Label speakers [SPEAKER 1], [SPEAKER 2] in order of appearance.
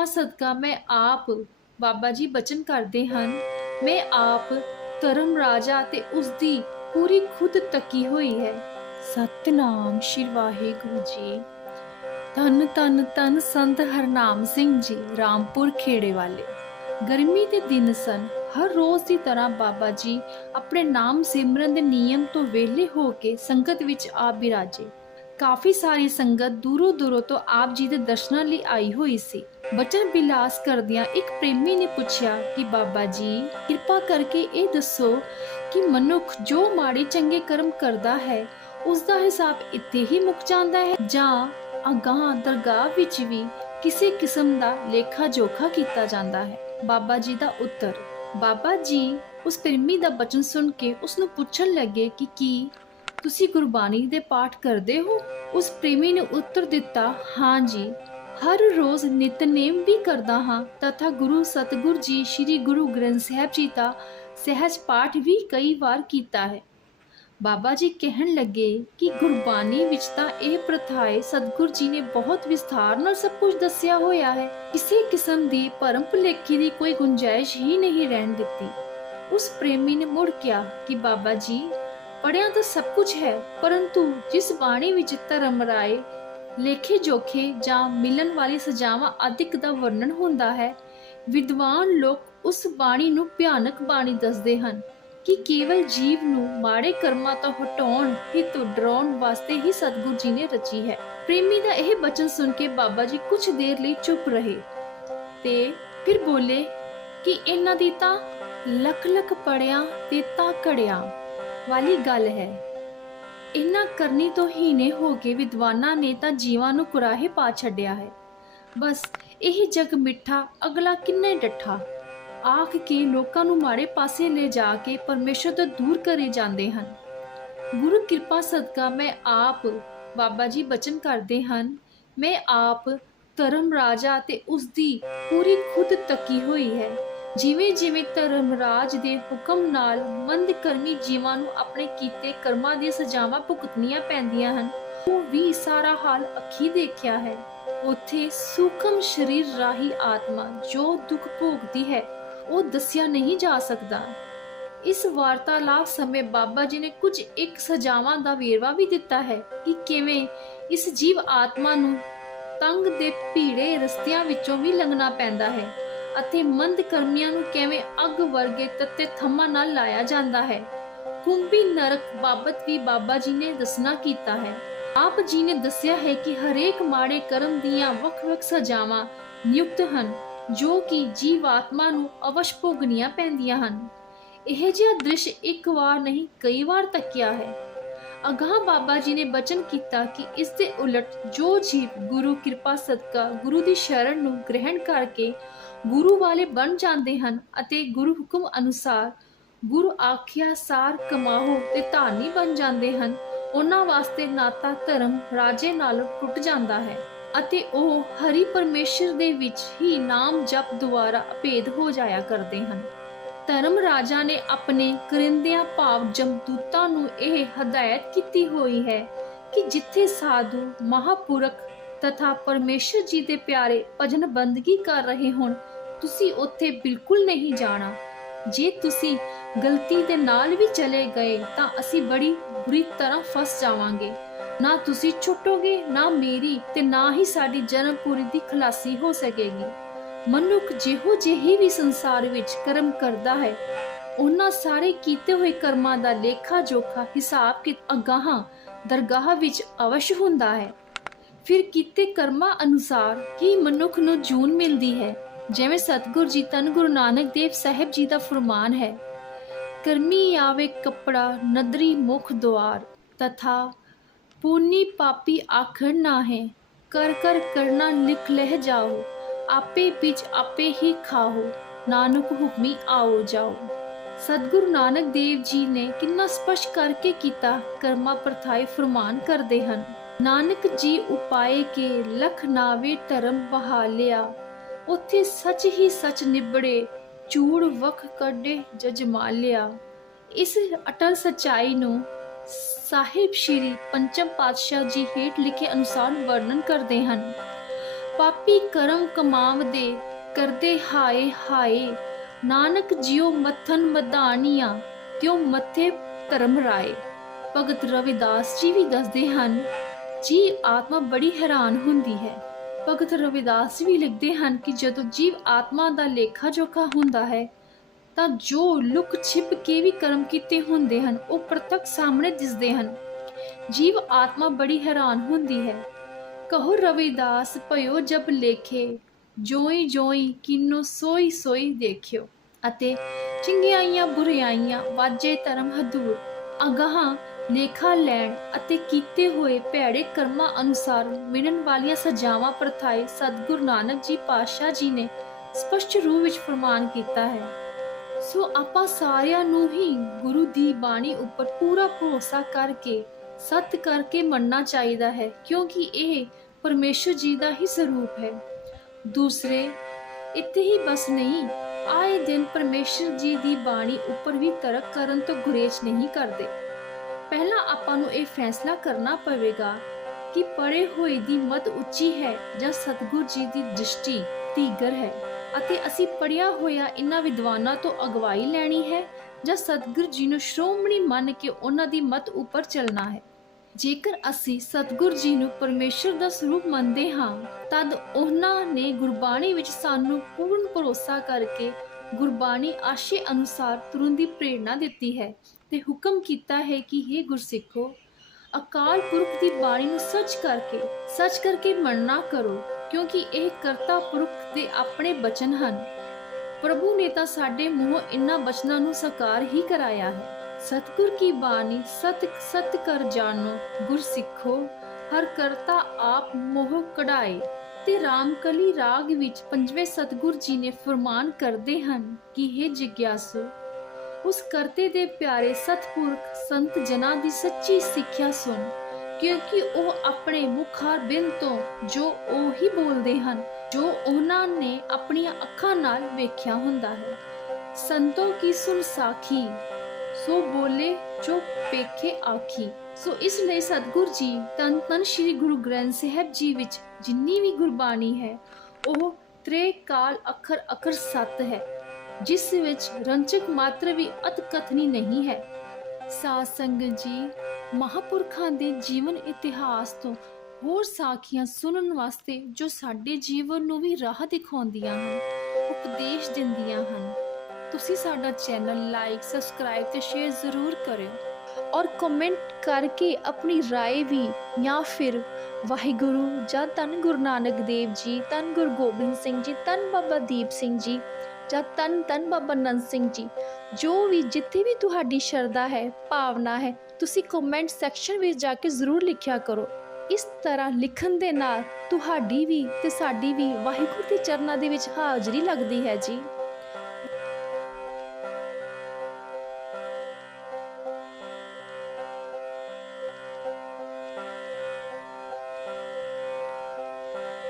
[SPEAKER 1] ਕਿਰਪਾ ਸਦਕਾ ਮੈਂ ਆਪ ਬਾਬਾ ਜੀ ਬਚਨ ਕਰਦੇ ਹਨ। ਮੈਂ ਆਪ ਧਰਮ ਰਾਜਾ ਤੇ ਉਸ ਦੀ ਪੂਰੀ ਖੁਦ ਤੱਕੀ ਹੋਈ ਹੈ। ਸਤਨਾਮ ਸ਼੍ਰੀ ਵਾਹਿਗੁਰੂ ਜੀ। ਧੰਨ ਧੰਨ ਧੰਨ ਸੰਤ ਹਰਨਾਮ ਸਿੰਘ ਜੀ, ਰਾਮਪੁਰ ਖੇੜੇ ਵਾਲੇ। ਗਰਮੀ ਦੇ ਦਿਨ ਸਨ। ਹਰ ਰੋਜ਼ ਦੀ ਤਰ੍ਹਾਂ ਬਾਬਾ ਜੀ ਆਪਣੇ ਨਾਮ ਸਿਮਰਨ ਦੇ ਨਿਯਮ ਤੋਂ ਵਿਹਲੇ ਹੋ ਕੇ ਸੰਗਤ ਵਿੱਚ ਆ ਬਿਰਾਜੇ। ਕਾਫੀ ਸਾਰੀ ਸੰਗਤ ਦੂਰੋਂ ਦੂਰੋਂ ਤੋਂ ਆਪ ਜੀ ਦੇ ਦਰਸ਼ਨਾਂ ਲਈ ਆਈ ਹੋਈ ਸੀ। ਬਚਨ ਬਿਲਾਸ ਕਰਦਿਆਂ ਇੱਕ ਪ੍ਰੇਮੀ ਨੇ ਪੁੱਛਿਆ ਕਿ ਬਾਬਾ ਜੀ, ਕਿਰਪਾ ਕਰਕੇ ਇਹ ਦੱਸੋ ਕਿ ਮਨੁੱਖ ਜੋ ਮਾੜੇ ਚੰਗੇ ਕਰਮ ਕਰਦਾ ਹੈ ਉਸ ਦਾ ਹਿਸਾਬ ਇੱਥੇ ਹੀ ਮੁੱਕ ਜਾਂਦਾ ਹੈ ਜਾਂ ਅਗਾਂਹ ਦਰਗਾਹ ਵਿੱਚ ਵੀ ਕਿਸੇ ਕਿਸਮ ਦਾ ਲੇਖਾ ਜੋਖਾ ਕੀਤਾ ਜਾਂਦਾ ਹੈ? ਬਾਬਾ ਜੀ ਦਾ ਉੱਤਰ, ਬਾਬਾ ਜੀ, ਉਸ ਪ੍ਰੇਮੀ ਦਾ ਬਚਨ ਸੁਣ ਕੇ ਉਸ ਨੂੰ ਪੁੱਛਣ ਲੱਗੇ ਕਿ ਕੀ ਤੁਸੀਂ ਗੁਰਬਾਣੀ ਦੇ ਪਾਠ ਕਰਦੇ ਹੋ? ਉਸ ਪ੍ਰੇਮੀ ਨੇ ਉੱਤਰ ਦਿੱਤਾ, ਹਾਂ ਜੀ। ਹਰ ਰੋਜ਼ ਨਿਤਨੇਮ ਵੀ ਕਰਦਾ ਹਾਂ। ਤਥਾ ਗੁਰੂ ਸਤਗੁਰ ਜੀ, ਸ੍ਰੀ ਗੁਰੂ ਗ੍ਰੰਥ ਸਾਹਿਬ ਜੀ ਦਾ ਸਹਿਜ ਪਾਠ ਵੀ ਕਈ ਵਾਰ ਕੀਤਾ ਹੈ। ਬਾਬਾ ਜੀ ਕਹਿਣ ਲੱਗੇ ਕਿ ਗੁਰਬਾਣੀ ਵਿੱਚ ਤਾਂ ਇਹ ਪ੍ਰਥਾਏ ਸਤਗੁਰ ਜੀ ਨੇ ਬਹੁਤ ਵਿਸਥਾਰ ਨਾਲ ਸਭ ਕੁਝ ਦੱਸਿਆ ਹੋਇਆ ਹੈ। ਕਿਸੇ ਕਿਸਮ ਦੀ ਭਰਮ ਭੁਲੇਖੇ ਦੀ ਕੋਈ ਗੁੰਜਾਇਸ਼ ਹੀ ਨਹੀਂ ਰਹਿਣ ਦਿੱਤੀ। ਉਸ ਪ੍ਰੇਮੀ ਨੇ ਮੁੜ ਕਿਹਾ ਕਿ ਬਾਬਾ ਜੀ ਪੜਿਆ ਤਾਂ ਸਭ ਕੁਝ ਹੈ, ਪਰੰਤੂ ਜਿਸ ਬਾਣੀ ਵਿੱਚ ਧਰਮ ਰਾਏ, ਲੇਖੇ ਜੋਖੇ ਜਾਂ ਮਿਲਣ ਵਾਲੀ ਸਜ਼ਾਵਾਂ ਆਦਿਕ ਦਾ ਵਰਣਨ ਹੁੰਦਾ ਹੈ, ਵਿਦਵਾਨ ਲੋਕ ਉਸ ਬਾਣੀ ਨੂੰ ਭਿਆਨਕ ਬਾਣੀ ਦੱਸਦੇ ਹਨ ਕਿ ਕੇਵਲ ਜੀਵ ਨੂੰ ਮਾੜੇ ਕਰਮਾਂ ਤੋਂ ਹਟਾਉਣ, ਹਿਤ ਡਰਾਉਣ ਵਾਸਤੇ ਹੀ ਸਤਿਗੁਰੂ ਜੀ ਨੇ ਰਚੀ ਹੈ। ਪ੍ਰੇਮੀ ਦਾ ਇਹ ਬਚਨ ਸੁਣ ਕੇ ਬਾਬਾ ਜੀ ਕੁਝ ਦੇਰ ਲਈ ਚੁੱਪ ਰਹੇ ਤੇ ਫਿਰ ਬੋਲੇ ਕਿ ਇਹਨਾਂ ਦੀ ਤਾਂ ਲੱਖ ਲੱਖ ਪੜਿਆ ਤੇ ਤਾਂ ਕੜਿਆ ਵਾਲੀ ਗੱਲ ਹੈ। ਇਹਨਾਂ ਕਰਨੀ ਤੋਂ ਹੀਨੇ ਹੋ ਕੇ ਵਿਦਵਾਨਾਂ ਨੇ ਤਾਂ ਜੀਵਾਂ ਨੂੰ ਕੁਰਾਹੇ ਪਾ ਛੱਡਿਆ ਹੈ। ਬਸ ਇਹ ਜਗ ਮਿੱਠਾ, ਅਗਲਾ ਕਿੰਨੇ ਡੱਠਾ। ਆਖ ਕੇ ਲੋਕਾਂ ਨੂੰ ਮਾੜੇ ਪਾਸੇ ਲੈ ਜਾ ਕੇ ਪਰਮੇਸ਼ਰ ਤੋਂ ਦੂਰ ਕਰੇ ਜਾਂਦੇ ਹਨ। ਗੁਰੂ ਕਿਰਪਾ ਸਦਕਾ ਮੈਂ ਆਪ, ਬਾਬਾ ਜੀ ਬਚਨ ਕਰਦੇ ਹਨ, ਮੈਂ ਆਪ ਧਰਮ ਰਾਜਾ ਤੇ ਉਸ ਦੀ ਪੂਰੀ ਖੁਦ ਤੱਕੀ ਹੋਈ ਹੈ। ਜਿਵੇਂ ਜਿਵੇਂ ਧਰਮਰਾਜ ਦੇ ਹੁਕਮ ਨਾਲ ਮੰਦ ਜੀਵਾਂ ਨੂੰ ਆਪਣੇ ਕੀਤੇ ਕਰਮਾਂ ਦੀਆਂ ਸਜ਼ਾਵਾਂ ਭੁਗਤਣੀਆਂ ਪੈਂਦੀਆਂ ਹਨ, ਉਹ ਵੀ ਸਾਰਾ ਹਾਲ ਅੱਖੀ ਦੇਖਿਆ ਹੈ। ਉੱਥੇ ਸੂਖਮ ਸਰੀਰ ਰਾਹੀ ਆਤਮਾ ਜੋ ਦੁੱਖ ਭੋਗਦੀ ਹੈ, ਉਹ ਦੱਸਿਆ ਨਹੀਂ ਜਾ ਸਕਦਾ। ਇਸ ਵਾਰਤਾਲਾਪ ਸਮੇਂ ਬਾਬਾ ਜੀ ਨੇ ਕੁਝ ਇੱਕ ਸਜ਼ਾਵਾਂ ਦਾ ਵੇਰਵਾ ਵੀ ਦਿੱਤਾ ਹੈ ਕਿ ਕਿਵੇਂ ਇਸ ਜੀਵ ਆਤਮਾ ਨੂੰ ਤੰਗ ਦੇ ਭੀੜੇ ਰਸਤਿਆਂ ਵਿੱਚੋਂ ਵੀ ਲੰਘਣਾ ਪੈਂਦਾ ਹੈ। ਅਤੇ ਮੰਦ ਕਰਮੀਆਂ ਨੂੰ ਕਿਵੇਂ ਅੱਗ ਵਰਗੇ ਤੱਤੇ ਥੰਮਾਂ ਨਾਲ ਲਾਇਆ ਜਾਂਦਾ ਹੈ। ਕੁੰਭੀ ਨਰਕ ਬਾਬਤ ਵੀ ਬਾਬਾ ਜੀ ਨੇ ਦੱਸਣਾ ਕੀਤਾ ਹੈ। ਆਪ ਜੀ ਨੇ ਦੱਸਿਆ ਹੈ ਕਿ ਹਰੇਕ ਮਾੜੇ ਕਰਮ ਦੀਆਂ ਵੱਖ-ਵੱਖ ਸਜ਼ਾਵਾਂ ਨਿਯੁਕਤ ਹਨ, ਜੋ ਕਿ ਜੀਵ ਆਤਮਾ ਨੂੰ ਅਵਸ਼ ਭੋਗਣੀਆਂ ਪੈਂਦੀਆਂ ਹਨ। ਇਹ ਜਿਹਾ ਦ੍ਰਿਸ਼ ਇੱਕ ਵਾਰ ਨਹੀਂ, ਕਈ ਵਾਰ ਤੱਕਿਆ ਹੈ। ਅਗਾਹ ਬਾਬਾ ਜੀ ਨੇ ਬਚਨ ਕੀਤਾ ਕਿ ਇਸ ਦੇ ਉਲਟ ਜੋ ਜੀਵ ਗੁਰੂ ਕਿਰਪਾ ਸਦਕਾ ਗੁਰੂ ਦੀ ਸ਼ਰਨ ਨੂੰ ਗ੍ਰਹਿਣ ਕਰਕੇ ਗੁਰੂ ਵਾਲੇ ਬਣ ਜਾਂਦੇ ਹਨ ਅਤੇ ਗੁਰੂ ਹੁਕਮ ਅਨੁਸਾਰ ਗੁਰੂ ਆਖਿਆ ਸਾਰ ਕਮਾਹੋ ਤੇ ਧਾਨੀ ਬਣ ਜਾਂਦੇ ਹਨ। ਉਹਨਾਂ ਵਾਸਤੇ ਨਾਤਾ ਧਰਮ ਰਾਜੇ ਨਾਲ ਟੁੱਟ ਜਾਂਦਾ ਹੈ ਅਤੇ ਉਹ ਹਰੀ ਪਰਮੇਸ਼ਰ ਦੇ ਵਿੱਚ ਹੀ ਨਾਮ ਜਪ ਦੁਆਰਾ ਅਭੇਦ ਹੋ ਜਾਇਆ ਕਰਦੇ ਹਨ। ਧਰਮ ਰਾਜਾ ਨੇ ਆਪਣੇ ਕਰਿੰਦਿਆਂ ਭਾਵ ਜਮਦੂਤਾਂ ਨੂੰ ਇਹ ਹਦਾਇਤ ਕੀਤੀ ਹੋਈ ਹੈ ਕਿ ਜਿੱਥੇ ਸਾਧੂ, ਮਹਾਪੁਰਖ ਤਥਾ ਪਰਮੇਸ਼ਰ ਜੀ ਦੇ ਪਿਆਰੇ ਭਜਨ ਬੰਦਗੀ ਕਰ ਰਹੇ ਹੋਣ, ਤੁਸੀਂ ਉੱਥੇ ਬਿਲਕੁਲ ਨਹੀਂ ਜਾਣਾ। ਜੇ ਤੁਸੀਂ ਗਲਤੀ ਦੇ ਨਾਲ ਵੀ ਚਲੇ ਗਏ, ਤਾਂ ਅਸੀਂ ਬੜੀ ਬੁਰੀ ਤਰ੍ਹਾਂ ਫਸ ਜਾਵਾਂਗੇ। ਨਾ ਤੁਸੀਂ ਛੁੱਟੋਗੇ, ਨਾ ਮੇਰੀ ਤੇ ਨਾ ਹੀ ਸਾਡੀ ਜਨਮਪੁਰੀ ਦੀ ਖਲਾਸੀ ਹੋ ਸਕੇਗੀ। ਮਨੁੱਖ ਜਿਹੋ ਜਿਹੇ ਵੀ ਸੰਸਾਰ ਵਿੱਚ ਕਰਮ ਕਰਦਾ ਹੈ, ਉਹਨਾਂ ਸਾਰੇ ਕੀਤੇ ਹੋਏ ਕਰਮਾਂ ਦਾ ਲੇਖਾ ਜੋਖਾ ਹਿਸਾਬ ਕਿ ਅਗਾਹਾਂ, ਦਰਗਾਹ ਵਿੱਚ ਅਵਸ਼ ਹੁੰਦਾ ਹੈ। ਫਿਰ ਕੀਤੇ ਕਰਮਾਂ ਅਨੁਸਾਰ ਹੀ ਮਨੁੱਖ ਨੂੰ ਜੂਨ ਮਿਲਦੀ ਹੈ, ਜਿਵੇਂ ਸਤਿਗੁਰ ਜੀ ਤਨ ਗੁਰੂ ਨਾਨਕ ਦੇਵ ਸਾਹਿਬ ਜੀ ਦਾ ਫਰਮਾਨ ਹੈ, ਕਰਮੀ ਆਵੇ ਕਪੜਾ ਨਦਰੀ ਮੁਖ ਦੁਆਰ, ਤਥਾ ਪੁਨੀ ਪਾਪੀ ਆਖਣ ਨਾ ਹੈ ਕਰ ਕਰ ਕਰਨਾ ਲਿਖ ਲਹਿ ਜਾਓ, ਆਪੇ ਵਿੱਚ ਆਪੇ ਹੀ ਖਾਓ, ਨਾਨਕ ਹੁਕਮੀ ਆਓ ਜਾਓ। ਸਤਿਗੁਰੂ ਨਾਨਕ ਦੇਵ ਜੀ ਨੇ ਕਿੰਨਾ ਸਪਸ਼ਟ ਕਰਕੇ ਕੀਤਾ, ਕਰਮਾ ਪ੍ਰਥਾਏ ਫਰਮਾਨ ਕਰਦੇ ਹਨ। ਨਾਨਕ ਜੀ ਉਪਾਏ ਕੇ ਲਖ ਨਾਵੇ ਧਰਮ ਬਹਾਲਿਆ। ਉਥੇ ਸੱਚ ਹੀ ਸੱਚ ਨਿਬੜੇ, ਚੂੜ ਵਖ ਕੱਢੇ ਜਜਮਾਲਿਆ। ਇਸ ਅਟਲ ਸਚਾਈ ਨੂੰ ਸਾਹਿਬ ਸ਼੍ਰੀ ਪੰਚਮ ਪਾਤਸ਼ਾਹ ਜੀ ਹੇਠ ਲਿਖੇ ਅਨੁਸਾਰ ਵਰਣਨ ਕਰਦੇ ਹਨ। ਪਾਪੀ ਕਰਮ ਕਮਾਵ ਦੇ ਕਰਦੇ ਹਾਏ ਹਾਏ, ਨਾਨਕ ਜਿਉ ਮਥਨ ਮਧਾਨੀਆਂ, ਤਿਉ ਮੱਥੇ ਧਰਮ ਰਾਏ। ਭਗਤ ਰਵਿਦਾਸ ਜੀ ਵੀ ਦੱਸਦੇ ਹਨ ਜੀਵ ਆਤਮਾ ਬੜੀ ਹੈਰਾਨ ਹੁੰਦੀ ਹੈ। ਭਗਤ ਰਵਿਦਾਸ ਵੀ ਲਿਖਦੇ ਹਨ ਕਿ ਜਦੋਂ ਜੀਵ ਆਤਮਾ ਦਾ ਲੇਖਾ ਜੋਖਾ ਹੁੰਦਾ ਹੈ, ਤਾਂ ਜੋ ਲੁਕ ਛਿਪ ਕੇ ਵੀ ਕਰਮ ਕੀਤੇ ਹੁੰਦੇ ਹਨ, ਉਹ ਪ੍ਰਤੱਖ ਸਾਹਮਣੇ ਦਿਸਦੇ ਹਨ। ਜੀਵ ਆਤਮਾ ਬੜੀ ਹੈਰਾਨ ਹੁੰਦੀ ਹੈ। ਕਹੋ ਰਵਿਦਾਸ, ਭਇਓ ਜਬ ਲੇਖੇ, ਜੋਈ ਜੋਈ ਕਿਨੋ ਸੋਈ ਸੋਈ ਦੇਖਿਓ। ਅਤੇ ਚੰਗਿਆਈਆਂ ਬੁਰਿਆਈਆਂ ਵਾਜੇ ਧਰਮ ਹਦੂਰ। ਅਗਾਹਾਂ ਲੇਖਾ ਲੈਣ ਅਤੇ ਕੀਤੇ ਹੋਏ ਭੈੜੇ ਕਰਮਾਂ ਅਨੁਸਾਰ ਮਿਲਣ ਵਾਲੀਆਂ ਸਜ਼ਾਵਾਂ ਪ੍ਰਥਾਏ ਸਤਿਗੁਰੂ ਨਾਨਕ ਜੀ ਪਾਤਸ਼ਾਹ ਜੀ ਨੇ ਸਪਸ਼ਟ ਰੂਪ ਵਿੱਚ ਫਰਮਾਨ ਕੀਤਾ ਹੈ। ਸੋ ਆਪਾਂ ਸਾਰਿਆਂ ਨੂੰ ਹੀ ਗੁਰੂ ਦੀ ਬਾਣੀ ਉੱਪਰ ਪੂਰਾ ਭਰੋਸਾ ਕਰਕੇ ਸਤ ਕਰਕੇ ਮੰਨਣਾ ਚਾਹੀਦਾ ਹੈ, ਕਿਉਂਕਿ ਇਹ ਪਰਮੇਸ਼ਰ ਜੀ ਦਾ ਹੀ ਸਰੂਪ ਹੈ। ਦੂਸਰੇ, ਇੱਥੇ ਹੀ ਬਸ ਨਹੀਂ, ਆਏ ਦਿਨ ਪਰਮੇਸ਼ਰ ਜੀ ਦੀ ਬਾਣੀ ਉੱਪਰ ਵੀ ਤਰਕ ਕਰਨ ਤੋਂ ਗੁਰੇਜ਼ ਨਹੀਂ ਕਰਦੇ। ਪਹਿਲਾਂ ਆਪਾਂ ਨੂੰ ਇਹ ਫੈਸਲਾ ਕਰਨਾ ਪਵੇਗਾ ਕਿ ਪੜੇ ਹੋਏ ਦੀ ਮਤ ਉੱਚੀ ਹੈ ਜਾਂ ਸਤਿਗੁਰ ਜੀ ਦੀ ਦ੍ਰਿਸ਼ਟੀ ਤੀਗਰ ਹੈ ਅਤੇ ਅਸੀਂ ਪੜਿਆ ਹੋਇਆ ਇਹਨਾਂ ਵਿਦਵਾਨਾਂ ਤੋਂ ਅਗਵਾਈ ਲੈਣੀ ਹੈ ਜਾਂ ਸਤਿਗੁਰ ਜੀ ਨੂੰ ਸ਼੍ਰੋਮਣੀ ਮੰਨ ਕੇ ਉਹਨਾਂ ਦੀ ਮਤ ਉੱਪਰ ਚੱਲਣਾ ਹੈ। ਜੇਕਰ ਅਸੀਂ ਸਤਿਗੁਰ ਜੀ ਨੂੰ ਪਰਮੇਸ਼ਰ ਦਾ ਸਰੂਪ ਮੰਨਦੇ ਹਾਂ, ਤਦ ਉਹਨਾਂ ਨੇ ਗੁਰਬਾਣੀ ਵਿੱਚ ਸਾਨੂੰ ਪੂਰਨ ਭਰੋਸਾ ਕਰਕੇ ਗੁਰਬਾਣੀ ਆਸ਼ੇ ਅਨੁਸਾਰ ਤੁਰਨ ਦੀ ਪ੍ਰੇਰਣਾ ਦਿੱਤੀ ਹੈ ਤੇ ਹੁਕਮ ਕੀਤਾ ਹੈ ਕਿ हे ਗੁਰਸਿੱਖੋ, ਅਕਾਲ ਪੁਰਖ ਦੀ ਬਾਣੀ ਨੂੰ ਸੱਚ ਕਰਕੇ ਸੱਚ ਕਰਕੇ ਮੰਨਣਾ ਕਰੋ, ਕਿਉਂਕਿ ਇਹ ਕਰਤਾ ਪੁਰਖ ਦੇ ਆਪਣੇ ਬਚਨ ਹਨ। ਪ੍ਰਭੂ ਨੇ ਤਾਂ ਸਾਡੇ ਮੂੰਹੋਂ ਇਨ੍ਹਾਂ ਬਚਨਾਂ ਨੂੰ ਸਾਕਾਰ ਹੀ ਕਰਾਇਆ ਹੈ। ਸਤਿਗੁਰ ਕੀ ਬਾਣੀ, ਸਤ ਸਤ ਕਰ ਜਾਣੋ ਗੁਰ ਸਿੱਖੋ ਹਰ ਕਰਤਾ ਆਪ ਮੋਹ ਕਢਾਏ, ਤੇ ਰਾਮਕਲੀ ਰਾਗ ਵਿੱਚ ਪੰਜਵੇਂ ਸਤਿਗੁਰ ਜੀ ਨੇ ਫਰਮਾਨ ਕਰਦੇ ਹਨ ਕਿ हे ਜਿਗਿਆਸੂ ਉਸ ਕਰਤੇ ਦੇ ਪਿਆਰੇ ਸਤਪੁਰਖ ਸੰਤ ਜਨਾਂ ਦੀ ਸੱਚੀ ਸਿੱਖਿਆ ਸੁਣ, ਕਿਉਂਕਿ ਉਹ ਆਪਣੇ ਮੁਖਾਰ ਬਿੰਦ ਤੋਂ ਜੋ ਉਹ ਬੋਲਦੇ ਹਨ, ਜੋ ਉਹਨਾਂ ਨੇ ਆਪਣੀਆਂ ਅੱਖਾਂ ਨਾਲ ਵੇਖਿਆ ਹੁੰਦਾ ਹੈ। ਸੰਤੋ ਕੀ ਸੁਨ ਸਾਖੀ, ਸੋ ਬੋਲੇ ਜੋ ਪੇਖੇ ਆਖੀ। ਸੋ ਇਸ ਲਈ ਸਤਿਗੁਰ ਜੀ ਤਨ ਤਨ ਸ੍ਰੀ ਗੁਰੂ ਗ੍ਰੰਥ ਸਾਹਿਬ ਜੀ ਵਿੱਚ ਜਿੰਨੀ ਵੀ ਗੁਰਬਾਣੀ ਹੈ, ਉਹ ਤ੍ਰੇ ਕਾਲ ਅੱਖਰ ਅੱਖਰ ਸਤ ਹੈ। ਜਿਸ ਵਿੱਚ ਰੰਚਕ ਮਾਤਰ ਵੀ ਅਤ ਕਥਨੀ ਨਹੀਂ ਹੈ ਸਾਧ ਸੰਗਤ ਜੀ ਮਹਾਪੁਰਖਾਂ ਦੇ ਜੀਵਨ ਇਤਿਹਾਸ ਤੋਂ ਹੋਰ ਸਾਖੀਆਂ ਸੁਣਨ ਵਾਸਤੇ ਜੋ ਸਾਡੇ ਜੀਵਨ ਨੂੰ ਵੀ ਰਾਹ ਦਿਖਾਉਂਦੀਆਂ ਹਨ ਉਪਦੇਸ਼ ਦਿੰਦੀਆਂ ਹਨ ਤੁਸੀਂ ਸਾਡਾ ਚੈਨਲ ਲਾਈਕ ਸਬਸਕ੍ਰਾਈਬ ਤੇ ਸ਼ੇਅਰ ਜ਼ਰੂਰ ਕਰਿਓ ਔਰ ਕਮੈਂਟ ਕਰਕੇ ਆਪਣੀ رائے ਵੀ ਜਾਂ ਫਿਰ ਵਾਹਿਗੁਰੂ ਜਾਂ ਧੰਨ ਗੁਰੂ ਨਾਨਕ ਦੇਵ ਜੀ ਧੰਨ ਗੁਰੂ ਗੋਬਿੰਦ ਸਿੰਘ ਜੀ ਧੰਨ ਬਾਬਾ ਦੀਪ ਸਿੰਘ ਜੀ ਜਾਂ ਧੰਨ ਧੰਨ ਬਾਬਾ ਨੰਦ ਸਿੰਘ ਜੀ, ਜੋ ਵੀ ਜਿੱਥੇ ਵੀ ਤੁਹਾਡੀ ਸ਼ਰਧਾ ਹੈ, ਭਾਵਨਾ ਹੈ, ਤੁਸੀਂ ਕਮੈਂਟ ਸੈਕਸ਼ਨ ਵਿੱਚ ਜਾ ਕੇ ਜ਼ਰੂਰ ਲਿਖਿਆ ਕਰੋ। ਇਸ ਤਰ੍ਹਾਂ ਲਿਖਣ ਦੇ ਨਾਲ ਤੁਹਾਡੀ ਵੀ ਤੇ ਸਾਡੀ ਵੀ ਵਾਹਿਗੁਰੂ ਦੇ ਚਰਨਾਂ ਦੇ ਵਿੱਚ ਹਾਜ਼ਰੀ ਲੱਗਦੀ ਹੈ ਜੀ।